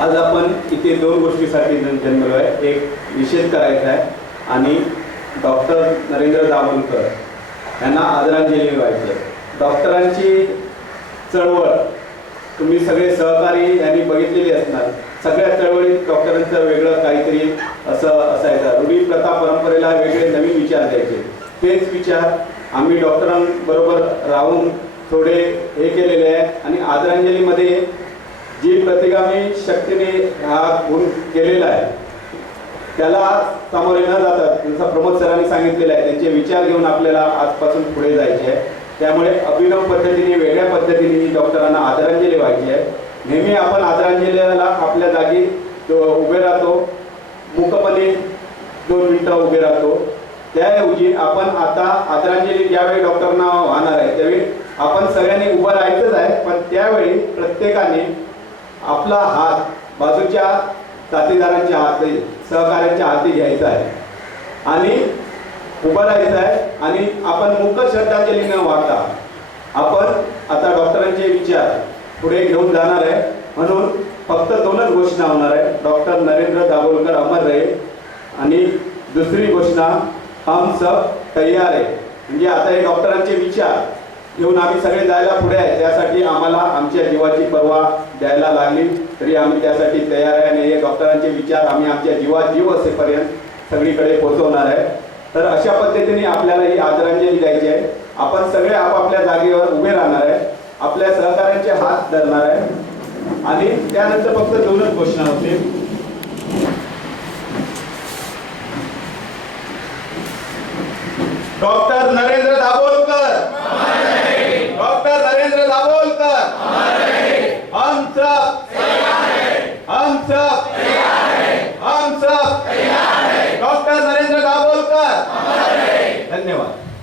आज आपण इथे दोन गोष्टीसाठी जन्मलो आहे एक निषेध करायचा आहे आणि डॉक्टर नरेंद्र दाभोलकर यांना आदरांजली व्हायची आहे डॉक्टरांची चळवळ तुम्ही सगळे सहकारी यांनी बघितलेली असणार. सगळ्या चळवळीत डॉक्टरांचं वेगळं काहीतरी असं असायचं. रूढी प्रथा परंपरेला वेगळे नवीन विचार द्यायचे. तेच विचार आम्ही डॉक्टरांबरोबर राहून थोडे हे केलेले आहे आणि आदरांजलीमध्ये जी प्रतिगामी शक्तीने हा गुण केलेला आहे त्याला सामोरे न जातात त्यांचा प्रमोद सरांनी सांगितलेलं आहे त्यांचे विचार घेऊन आपल्याला आजपासून पुढे जायचे आहे. त्यामुळे अभिनव पद्धतीने वेगळ्या पद्धतीने डॉक्टरांना आदरांजली व्हायची आहे. नेहमी आपण आदरांजलीला आपल्या जागी उभे राहतो मुकपणे दोन मिनटं उभे राहतो. त्याऐवजी आपण आता आदरांजली ज्यावेळी डॉक्टरांना वाहणार आहे त्यावेळी आपण सगळ्यांनी उभं राहायचंच आहे पण त्यावेळी प्रत्येकाने आपला हात बाजूच्या साथीदारांच्या हाती सहकार्यांच्या हाती घ्यायचा आहे. आणि उभं राहायचं आहे आणि आपण मुक श्रद्धांजली न वागता आपण आता डॉक्टरांचे विचार पुढे घेऊन जाणार आहे. म्हणून फक्त दोनच घोषणा होणार आहे डॉक्टर नरेंद्र दाभोलकर अमर रहे आणि दुसरी घोषणा हम सब तयार आहे म्हणजे आता हे डॉक्टरांचे विचार येऊन आम्ही सगळे जायला पुढे आहे. त्यासाठी आम्हाला आमच्या जीवाची पर्वा द्यायला लागली. तरी आम्ही त्यासाठी तयार आहे आणि हे डॉक्टरांचे विचार आम्ही आमच्या जीवात जीव असेपर्यंत सगळीकडे पोहोचवणार आहे. तर अशा पद्धतीने आपल्याला ही आदरांजली द्यायची आहे. आपण सगळे आपापल्या जागेवर उभे राहणार आहे. आपल्या सहकाऱ्यांचे हात धरणार आहे. आणि त्यानंतर फक्त दोनच घोषणा होते डॉक्टर धन्यवाद.